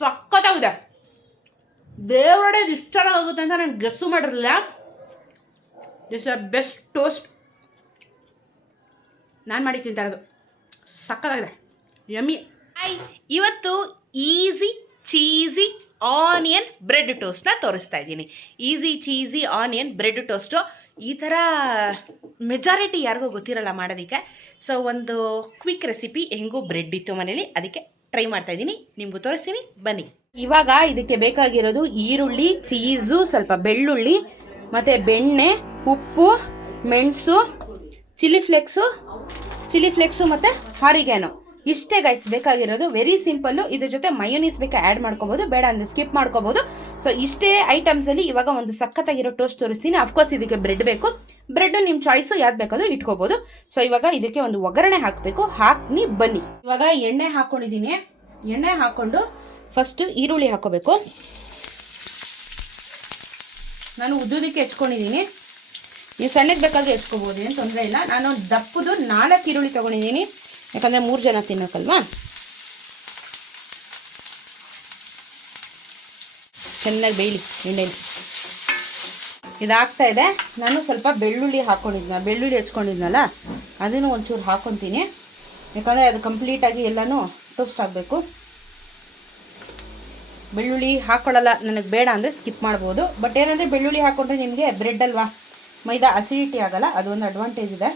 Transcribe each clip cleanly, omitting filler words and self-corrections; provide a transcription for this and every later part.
ಸಕ್ಕತ್ತಾಗಿದೆ. ದೇವರಡೆ ಇದು ಇಷ್ಟು ಚೆನ್ನಾಗುತ್ತೆ ಅಂತ ನಾನು ಗೆಸ್ಸು ಮಾಡಿರಲಿಲ್ಲ. ದಿಸ್ ಅ ಬೆಸ್ಟ್ ಟೋಸ್ಟ್ ನಾನು ಮಾಡಿ ತಿಂತಾ ಇರೋದು. ಸಕ್ಕತ್ತಾಗಿದೆ, ಯಮ್ಮಿ. ಇವತ್ತು ಈಸಿ ಚೀಸಿ ಆನಿಯನ್ ಬ್ರೆಡ್ ಟೋಸ್ಟ್ನ ತೋರಿಸ್ತಾ ಇದ್ದೀನಿ. Easy cheesy onion bread toast ಈ ಥರ ಮೆಜಾರಿಟಿ ಯಾರಿಗೂ ಗೊತ್ತಿರಲ್ಲ ಮಾಡೋದಕ್ಕೆ. ಸೊ ಒಂದು ಕ್ವಿಕ್ ರೆಸಿಪಿ, ಹೆಂಗೂ ಬ್ರೆಡ್ ಇತ್ತು ಮನೇಲಿ, ಅದಕ್ಕೆ ಟ್ರೈ ಮಾಡ್ತಾಯಿದ್ದೀನಿ, ನಿಮಗೂ ತೋರಿಸ್ತೀನಿ ಬನ್ನಿ. ಇವಾಗ ಇದಕ್ಕೆ ಬೇಕಾಗಿರೋದು ಈರುಳ್ಳಿ, ಚೀಸು, ಸ್ವಲ್ಪ ಬೆಳ್ಳುಳ್ಳಿ, ಮತ್ತು ಬೆಣ್ಣೆ, ಉಪ್ಪು, ಮೆಣಸು, ಚಿಲ್ಲಿ ಫ್ಲೇಕ್ಸು ಮತ್ತು ಆರಿಗ್ಯಾನೋ. ಇಷ್ಟೇ ಗೈಸ್ ಬೇಕಾಗಿರೋದು. Very simple. ಇದ್ರ ಜೊತೆ ಮಯೋನೀಸ್ ಬೇಕಾ ಆ್ಯಡ್ ಮಾಡ್ಕೋಬೋದು, ಬೇಡ ಅಂದರೆ ಸ್ಕಿಪ್ ಮಾಡ್ಕೋಬೋದು. ಸೊ ಇಷ್ಟೇ ಐಟಮ್ಸಲ್ಲಿ ಇವಾಗ ಒಂದು ಸಖತ್ತಾಗಿರೋ ಟೋಸ್ಟ್ ತೋರಿಸ್ತೀನಿ. ಅಫ್ಕೋರ್ಸ್ ಇದಕ್ಕೆ ಬ್ರೆಡ್ ಬೇಕು. ಬ್ರೆಡ್ ನಿಮ್ಮ ಚಾಯ್ಸು ಯಾವ್ದು ಬೇಕಾದರೂ ಇಟ್ಕೋಬೋದು. ಸೊ ಇವಾಗ ಇದಕ್ಕೆ ಒಂದು ಒಗ್ಗರಣೆ ಹಾಕಬೇಕು. ಹಾಕಿ ಬನ್ನಿ. ಇವಾಗ ಎಣ್ಣೆ ಹಾಕ್ಕೊಂಡಿದ್ದೀನಿ. ಎಣ್ಣೆ ಹಾಕ್ಕೊಂಡು ಫಸ್ಟು ಈರುಳ್ಳಿ ಹಾಕೋಬೇಕು. ನಾನು ಉದ್ದುದಕ್ಕೆ ಹೆಚ್ಕೊಂಡಿದ್ದೀನಿ. ನೀವು ಸಣ್ಣಕ್ಕೆ ಬೇಕಾದರೂ ಹೆಚ್ಕೋಬೋದು, ಏನು ತೊಂದರೆ ಇಲ್ಲ. ನಾನು ದಪ್ಪದು 4 ಈರುಳ್ಳಿ ತೊಗೊಂಡಿದ್ದೀನಿ, ಯಾಕಂದರೆ 3 ಜನ ತಿನ್ನೋಕ್ಕಲ್ವಾ. ಚೆನ್ನಾಗಿ ಬೇಯಲಿ ಎಣ್ಣೆಲಿ. ಇದಾಗ್ತಾ ಇದೆ. ನಾನು ಸ್ವಲ್ಪ ಬೆಳ್ಳುಳ್ಳಿ ಹೆಚ್ಕೊಂಡಿದ್ನಲ್ಲ ಅದನ್ನು ಒಂಚೂರು ಹಾಕ್ಕೊತೀನಿ, ಯಾಕಂದರೆ ಅದು ಕಂಪ್ಲೀಟಾಗಿ ಎಲ್ಲನೂ ಟೋಸ್ಟ್ ಆಗಬೇಕು. ಬೆಳ್ಳುಳ್ಳಿ ಹಾಕ್ಕೊಳ್ಳಲ್ಲ ನನಗೆ ಬೇಡ ಅಂದರೆ ಸ್ಕಿಪ್ ಮಾಡ್ಬೋದು. ಬಟ್ ಏನಂದರೆ ಬೆಳ್ಳುಳ್ಳಿ ಹಾಕ್ಕೊಂಡ್ರೆ ನಿಮಗೆ ಬ್ರೆಡ್ ಅಲ್ವಾ, ಮೈದಾ ಅಸಿಡಿಟಿ ಆಗೋಲ್ಲ, ಅದೊಂದು ಅಡ್ವಾಂಟೇಜ್ ಇದೆ.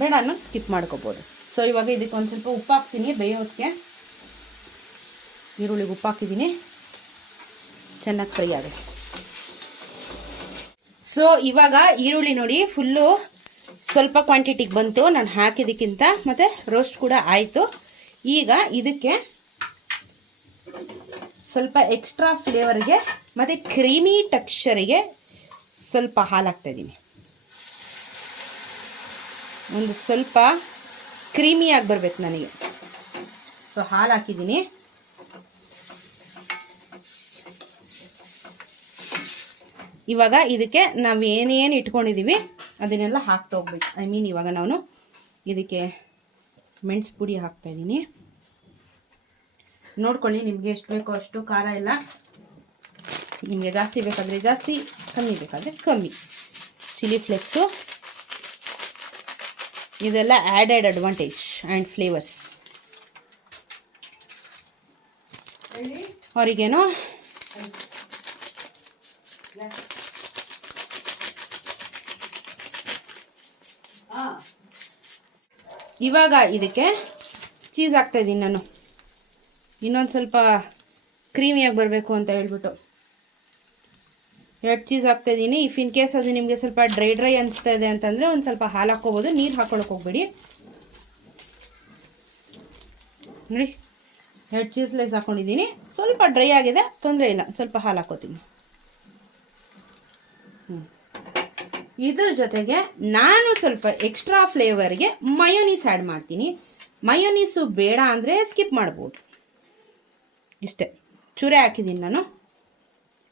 ಬೇಡ ಅನ್ನೋದು ಸ್ಕಿಪ್ ಮಾಡ್ಕೋಬೋದು. ಸೊ ಇವಾಗ ಇದಕ್ಕೆ ಒಂದು ಸ್ವಲ್ಪ ಉಪ್ಪು ಹಾಕ್ತೀನಿ ಬೇಯೋದಕ್ಕೆ. ಈರುಳ್ಳಿಗೆ ಉಪ್ಪು ಹಾಕಿದ್ದೀನಿ, ಚೆನ್ನಾಗಿ ಫ್ರೈ ಆಗುತ್ತೆ. ಸೊ ಇವಾಗ ಈರುಳ್ಳಿ ನೋಡಿ ಫುಲ್ಲು ಸ್ವಲ್ಪ ಕ್ವಾಂಟಿಟಿಗೆ ಬಂತು ನಾನು ಹಾಕಿದ್ದಕ್ಕಿಂತ, ಮತ್ತು ರೋಸ್ಟ್ ಕೂಡ ಆಯಿತು. ಈಗ ಇದಕ್ಕೆ ಸ್ವಲ್ಪ ಎಕ್ಸ್ಟ್ರಾ ಫ್ಲೇವರ್ಗೆ ಮತ್ತು ಕ್ರೀಮಿ ಟೆಕ್ಸ್ಚರಿಗೆ ಸ್ವಲ್ಪ ಹಾಲು ಹಾಕ್ತಾಯಿದ್ದೀನಿ. ಒಂದು ಸ್ವಲ್ಪ ಕ್ರೀಮಿಯಾಗಿ ಬರಬೇಕು ನನಗೆ. ಸೊ ಹಾಲು ಹಾಕಿದ್ದೀನಿ. ಇವಾಗ ಇದಕ್ಕೆ ನಾವು ಏನೇನು ಇಟ್ಕೊಂಡಿದ್ದೀವಿ ಅದನ್ನೆಲ್ಲ ಹಾಕ್ತಾ ಹೋಗ್ಬೇಕು. ಇವಾಗ ನಾನು ಇದಕ್ಕೆ ಮೆಣಸು ಪುಡಿ ಹಾಕ್ತಾಯಿದ್ದೀನಿ. ನೋಡ್ಕೊಳ್ಳಿ, ನಿಮಗೆ ಎಷ್ಟು ಬೇಕೋ ಅಷ್ಟು. ಖಾರ ಎಲ್ಲ ನಿಮಗೆ ಜಾಸ್ತಿ ಬೇಕಾದರೆ ಜಾಸ್ತಿ, ಕಮ್ಮಿ ಬೇಕಾದರೆ ಕಮ್ಮಿ. ಚಿಲ್ಲಿ ಫ್ಲೇಕ್ಸು, ಇದೆಲ್ಲ ಆ್ಯಡೆಡ್ ಅಡ್ವಾಂಟೇಜ್ ಆ್ಯಂಡ್ ಫ್ಲೇವರ್ಸ್. ಆರಿಗ್ಯಾನೋ, ಇವಾಗ ಇದಕ್ಕೆ ಚೀಸ್ ಹಾಕ್ತಾಯಿದ್ದೀನಿ ನಾನು, ಇನ್ನೊಂದು ಸ್ವಲ್ಪ ಕ್ರೀಮಿಯಾಗಿ ಬರಬೇಕು ಅಂತ ಹೇಳ್ಬಿಟ್ಟು 2 ಚೀಸ್ ಹಾಕ್ತಾಯಿದ್ದೀನಿ. ಇಫ್ ಇನ್ ಕೇಸ್ ಅದು ನಿಮಗೆ ಸ್ವಲ್ಪ ಡ್ರೈ ಅನಿಸ್ತಾ ಇದೆ ಅಂತಂದರೆ ಒಂದು ಸ್ವಲ್ಪ ಹಾಲು ಹಾಕ್ಕೋಬೋದು. ನೀರು ಹಾಕ್ಕೊಳಕ್ಕೆ ಹೋಗ್ಬೇಡಿ. ನೋಡಿ 2 ಚೀಸ್ ಸ್ಲೈಸ್ ಹಾಕ್ಕೊಂಡಿದ್ದೀನಿ. ಸ್ವಲ್ಪ ಡ್ರೈ ಆಗಿದೆ, ತೊಂದರೆ ಇಲ್ಲ, ಸ್ವಲ್ಪ ಹಾಲು ಹಾಕ್ಕೋತೀನಿ. ಇದ್ರ ಜೊತೆಗೆ ನಾನು ಸ್ವಲ್ಪ ಎಕ್ಸ್ಟ್ರಾ ಫ್ಲೇವರ್ಗೆ ಮಯೋನೀಸ್ ಆ್ಯಡ್ ಮಾಡ್ತೀನಿ. ಮಯೋನೀಸು ಬೇಡ ಅಂದರೆ ಸ್ಕಿಪ್ ಮಾಡ್ಬೋದು. ಇಷ್ಟೇ ಚೂರೆ ಹಾಕಿದ್ದೀನಿ ನಾನು,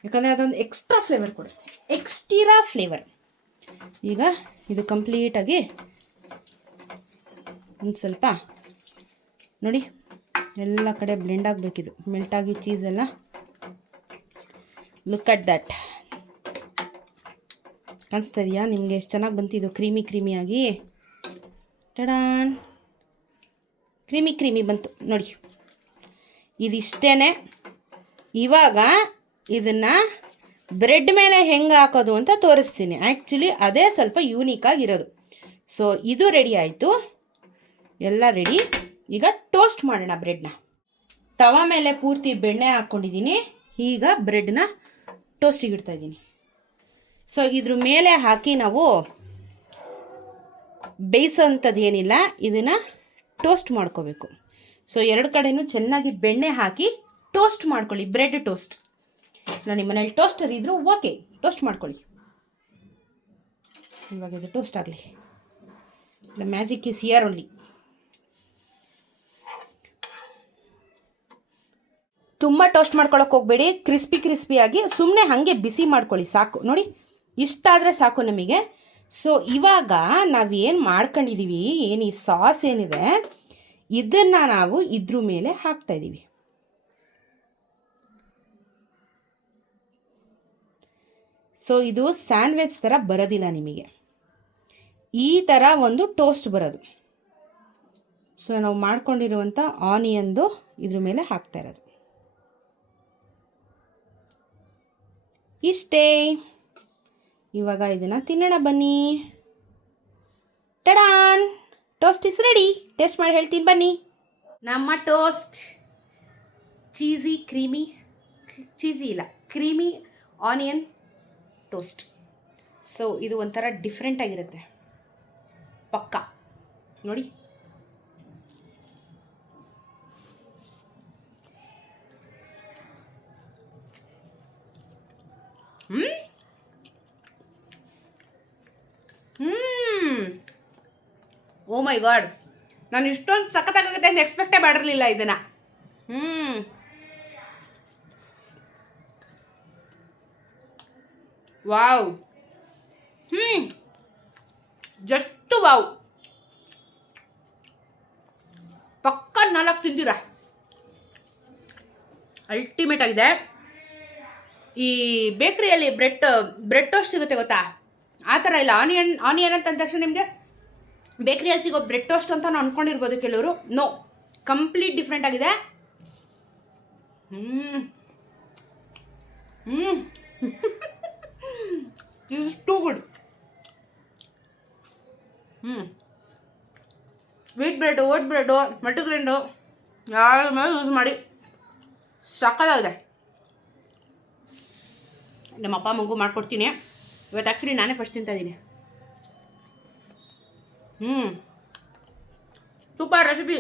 ಯಾಕಂದರೆ ಅದೊಂದು ಎಕ್ಸ್ಟ್ರಾ ಫ್ಲೇವರ್ ಕೊಡುತ್ತೆ, ಎಕ್ಸ್ಟ್ರಾ ಫ್ಲೇವರ್. ಈಗ ಇದು ಕಂಪ್ಲೀಟಾಗಿ ಒಂದು ಸ್ವಲ್ಪ ನೋಡಿ ಎಲ್ಲ ಕಡೆ ಬ್ಲೆಂಡ್ ಆಗಬೇಕಿದು, ಮೆಲ್ಟಾಗಿ ಚೀಸೆಲ್ಲ. Look at that. ಕಾಣಿಸ್ತಾ ಇದೆಯಾ ನಿಮಗೆ ಎಷ್ಟು ಚೆನ್ನಾಗಿ ಬಂತಿದ್ದು ಕ್ರೀಮಿಯಾಗಿ? ಟಡಾನ್, ಕ್ರೀಮಿ ಬಂತು ನೋಡಿ. ಇದಿಷ್ಟೇ. ಇವಾಗ ಇದನ್ನು ಬ್ರೆಡ್ ಮೇಲೆ ಹೆಂಗೆ ಹಾಕೋದು ಅಂತ ತೋರಿಸ್ತೀನಿ. ಆ್ಯಕ್ಚುಲಿ ಅದೇ ಸ್ವಲ್ಪ ಯೂನಿಕಾಗಿರೋದು. ಸೊ ಇದು ರೆಡಿ ಆಯಿತು, ಎಲ್ಲ ರೆಡಿ. ಈಗ ಟೋಸ್ಟ್ ಮಾಡೋಣ ಬ್ರೆಡ್ನ. ತವ ಮೇಲೆ ಪೂರ್ತಿ ಬೆಣ್ಣೆ ಹಾಕ್ಕೊಂಡಿದ್ದೀನಿ. ಈಗ ಬ್ರೆಡ್ನ ಟೋಸ್ಟಿಗೆ ಇಡ್ತಾಯಿದ್ದೀನಿ. ಸೊ ಇದ್ರ ಮೇಲೆ ಹಾಕಿ ನಾವು ಬೇಯಿಸೋಂಥದ್ದು ಏನಿಲ್ಲ, ಇದನ್ನು ಟೋಸ್ಟ್ ಮಾಡ್ಕೋಬೇಕು. ಸೊ 2 ಕಡೆನೂ ಚೆನ್ನಾಗಿ ಬೆಣ್ಣೆ ಹಾಕಿ ಟೋಸ್ಟ್ ಮಾಡ್ಕೊಳ್ಳಿ. Bread toast. ನಾನು ನಿಮ್ಮ ಮನೇಲಿ ಟೋಸ್ಟರ್ ಇದ್ದರೂ ಓಕೆ, ಟೋಸ್ಟ್ ಮಾಡ್ಕೊಳ್ಳಿ. ಇವಾಗ ಇದು ಟೋಸ್ಟ್ ಆಗಲಿ. The magic is here only. ತುಂಬ ಟೋಸ್ಟ್ ಮಾಡ್ಕೊಳಕ್ಕೆ ಹೋಗಬೇಡಿ, ಕ್ರಿಸ್ಪಿಯಾಗಿ ಸುಮ್ಮನೆ ಹಾಗೆ ಬಿಸಿ ಮಾಡ್ಕೊಳ್ಳಿ ಸಾಕು. ನೋಡಿ ಇಷ್ಟಾದರೆ ಸಾಕು ನಮಗೆ. ಸೊ ಇವಾಗ ನಾವೇನು ಮಾಡ್ಕೊಂಡಿದ್ದೀವಿ, ಏನು ಈ ಸಾಸ್ ಏನಿದೆ ಇದನ್ನು ನಾವು ಇದ್ರ ಮೇಲೆ ಹಾಕ್ತಾ ಇದ್ದೀವಿ. ಸೊ ಇದು ಸ್ಯಾಂಡ್ವಿಚ್ ಥರ ಬರೋದಿಲ್ಲ ನಿಮಗೆ, ಈ ಥರ ಒಂದು ಟೋಸ್ಟ್ ಬರೋದು. ಸೊ ನಾವು ಮಾಡ್ಕೊಂಡಿರುವಂಥ ಆನಿಯನ್ದು ಇದ್ರ ಮೇಲೆ ಹಾಕ್ತಾ ಇರೋದು ಇಷ್ಟೇ. ಇವಾಗ ಇದನ್ನು ತಿನ್ನೋಣ ಬನ್ನಿ. ಟಡಾನ್, ಟೋಸ್ಟ್ ಇಸ್ ರೆಡಿ. ಟೇಸ್ಟ್ ಮಾಡಿ ಹೇಳ್ತೀನಿ ಬನ್ನಿ. ನಮ್ಮ toast cheesy creamy onion toast. So ಇದು ಒಂಥರ ಡಿಫ್ರೆಂಟ್ ಆಗಿರುತ್ತೆ ಪಕ್ಕ ನೋಡಿ. ಓ ಮೈ ಗಾಡ್, ನಾನು ಇಷ್ಟೊಂದು ಸಖತ್ತಾಗುತ್ತೆ ಅಂತ ಎಕ್ಸ್ಪೆಕ್ಟೇ ಮಾಡಿರಲಿಲ್ಲ ಇದನ್ನು. Wow, just wow. ಪಕ್ಕ 4 ತಿಂತೀರಾ, ಅಲ್ಟಿಮೇಟ್ ಆಗಿದೆ. ಈ ಬೇಕ್ರಿಯಲ್ಲಿ ಬ್ರೆಡ್ ಟೋಸ್ಟ್ ಸಿಗುತ್ತೆ ಗೊತ್ತಾ, ಆ ಥರ ಇಲ್ಲ. ಆನಿಯನ್ ಅಂತ ಅಂದ ತಕ್ಷಣ ನಿಮಗೆ ಬೇಕ್ರಿಯಲ್ಲಿ ಸಿಗೋ ಬ್ರೆಡ್ ಟೋಸ್ಟ್ ಅಂತ ನಾನು ಅಂದ್ಕೊಂಡಿರ್ಬೋದು ಕೆಲವರು. ನೋ, ಕಂಪ್ಲೀಟ್ ಡಿಫ್ರೆಂಟ್ ಆಗಿದೆ. Is too good. Wheat bread, oat bread, multigrain ಯಾವ ಮೇಲೆ ಯೂಸ್ ಮಾಡಿ ಸಕ್ಕತ್ತಾಗಿದೆ. ನಮ್ಮ ಅಪ್ಪ ಮಗು ಮಾಡ್ಕೊಡ್ತೀನಿ ಇವತ್ತು. ಆ್ಯಕ್ಚುಲಿ ನಾನೇ ಫಸ್ಟ್ ತಿಂತಾ ಇದ್ದೀನಿ. ಸೂಪರ್ ರೆಸಿಪಿ,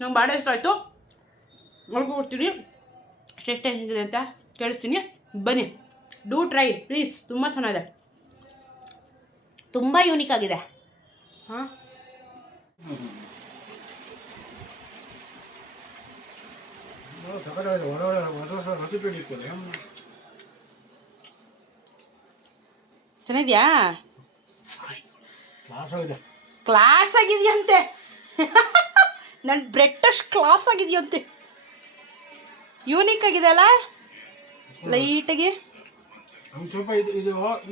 ನಂಗೆ ಭಾಳ ಇಷ್ಟ ಆಯಿತು. ನೋಡ್ಕೊಡ್ತೀನಿ ಎಷ್ಟೆಷ್ಟು ಹೆಂಗಿದೆ ಅಂತ ಕೇಳಿಸ್ತೀನಿ. ಬನ್ನಿ, ಡೂ ಟ್ರೈ ಪ್ಲೀಸ್. ತುಂಬ ಚೆನ್ನಾಗಿದೆ, ತುಂಬ ಯೂನಿಕ್ ಆಗಿದೆ. ಹಾಂ, ಚೆನ್ನಾಗಿದೆಯಾ? ಕ್ಲಾಸ್ ಆಗಿದೆಯಂತೆ. ನನ್ನ ಬ್ರೆಡ್ ಟೋಸ್ಟ್ ಕ್ಲಾಸ್ ಆಗಿದೆಯಂತೆ. ಯೂನಿಕ್ ಆಗಿದೆ ಅಲ್ಲ, ಲೈಟಾಗಿ.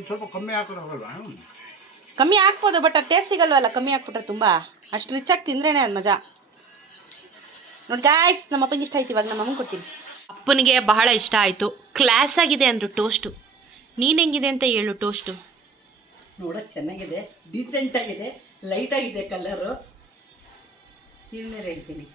ಸ್ವಲ್ಪ ಕಮ್ಮಿ ಹಾಕೋದಲ್ವಾ? ಕಮ್ಮಿ ಹಾಕ್ಬೋದು, ಬಟ್ ಅದು ಟೇಸ್ಟ್ ಸಿಗಲ್ವಲ್ಲ ಕಮ್ಮಿ ಹಾಕ್ಬಿಟ್ರೆ. ತುಂಬ ಅಷ್ಟು ರಿಚಾಗಿ ತಿಂದ್ರೇ ಅದು ಮಜಾ. ನೋಡಿ ಗಾಯ್ಸ್, ನಮ್ಮ ಅಪ್ಪನಿಗೆ ಇಷ್ಟ ಆಯ್ತು. ಇವಾಗ ನಮ್ಮ ಅಮ್ಮಂಗೆ ಕೊಡ್ತೀನಿ. ಅಪ್ಪನಿಗೆ ಬಹಳ ಇಷ್ಟ ಆಯಿತು. ಕ್ಲಾಸ್ ಆಗಿದೆ ಅಂದರು ಟೋಸ್ಟು. ನೀನು ಹೆಂಗಿದೆ ಅಂತ ಹೇಳು ಟೋಸ್ಟು. ನೋಡೋಕೆ ಚೆನ್ನಾಗಿದೆ, ಡೀಸೆಂಟ್ ಆಗಿದೆ, ಲೈಟ್ ಆಗಿದೆ ಕಲರು. ತಿಂದ್ಮೇಲೆ ಹೇಳ್ತೀನಿ.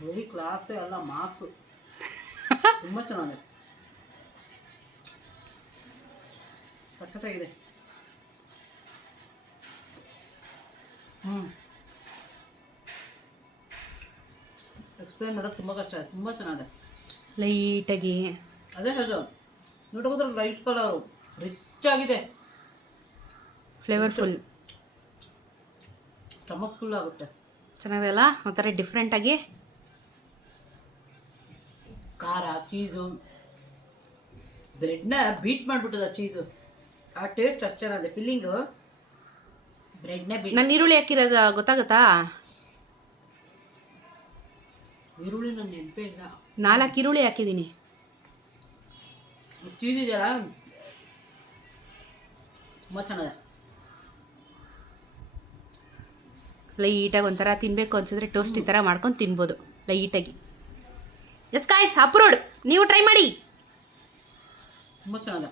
ಬರೀ ಕ್ಲಾಸು ಅಲ್ಲ, ಮಾಸು. ತುಂಬ ಚೆನ್ನಾಗಿದೆ, ಸಖತ್ತಾಗಿದೆ. ಎಕ್ಸ್ಪ್ಲೇನ್ ಮಾಡೋದು ತುಂಬ ಕಷ್ಟ ಆಗಿದೆ. ತುಂಬ ಚೆನ್ನಾಗಿದೆ, ಲೈಟಾಗಿ. ಅದೇ ಹೇಳೋ, ನೋಡೋದ್ರೆ ಲೈಟ್ ಕಲರು ರಿಚ್ ಆಗಿದೆ, ಫ್ಲೇವರ್ಫುಲ್, ಸ್ಟಮಕ್ ಫುಲ್ ಆಗುತ್ತೆ. ಚೆನ್ನಾಗಿದೆಯಲ್ಲ, ಒಂಥರ ಡಿಫ್ರೆಂಟಾಗಿ. ಖಾರ, ಚೀಸು, ಬ್ರೆಡ್ನ ಬೀಟ್ ಮಾಡಿಬಿಟ್ಟದ ಚೀಸು. ಆ ಟೇಸ್ಟ್ ಅಷ್ಟು ಚೆನ್ನಾಗಿದೆ. ಫಿಲ್ಲಿಂಗು ಬ್ರೆಡ್ನೇ ಬೀಟ್. ನಾನು ಈರುಳ್ಳಿ ಹಾಕಿರೋದು ಗೊತ್ತಾಗುತ್ತಾ? ಈರುಳ್ಳಿ ನನ್ನ ನೆನಪೇ ಇಲ್ಲ. 4 ಈರುಳ್ಳಿ ಹಾಕಿದ್ದೀನಿ. ಚೀಸ್ ಇದೆಯಲ್ಲ, ತುಂಬ ಚೆನ್ನಾಗಿದೆ. ಲೈಟಾಗಿ ಒಂಥರ ತಿನ್ನಬೇಕು ಅನ್ಸಿದ್ರೆ ಟೋಸ್ಟ್ ಈ ಥರ ಮಾಡ್ಕೊಂಡು ತಿನ್ಬೋದು ಲೈಟಾಗಿ. Yes guys, approved. ನೀವು ಟ್ರೈ ಮಾಡಿ. ತುಂಬ ಚೆನ್ನಾಗಿದೆ.